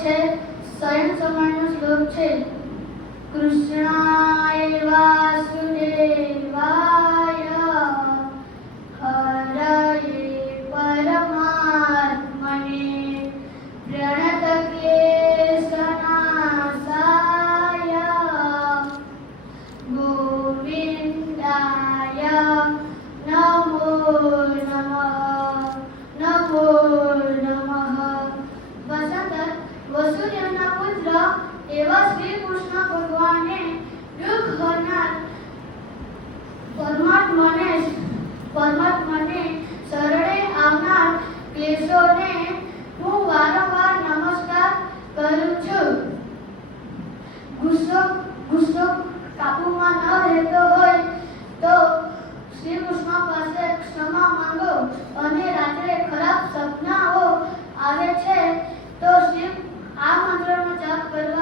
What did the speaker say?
છે શયન સમયનો શ્લોક છે. કૃષ્ણાય વાસુદેવાય હરયે પરમાત્મને પ્રણતક્લેશનાશાય ગોવિંદાય નમો નમઃ. નમો નમઃ. વસુદેવના પુત્ર એવા શ્રી કૃષ્ણ ભગવાને દુઃખ હરનાર પરમાત્માને શરણે આવનાર ક્લેશોને હું વારંવાર નમસ્કાર કરું છું. ગુસ્સો કાબૂમાં ન રહેતો હોય તો શ્રી કૃષ્ણ પાસે ક્ષમા માંગો અને રાત્રે ખરાબ સપનાઓ આવે છે તો આ મંત્રનો જાપ કરવા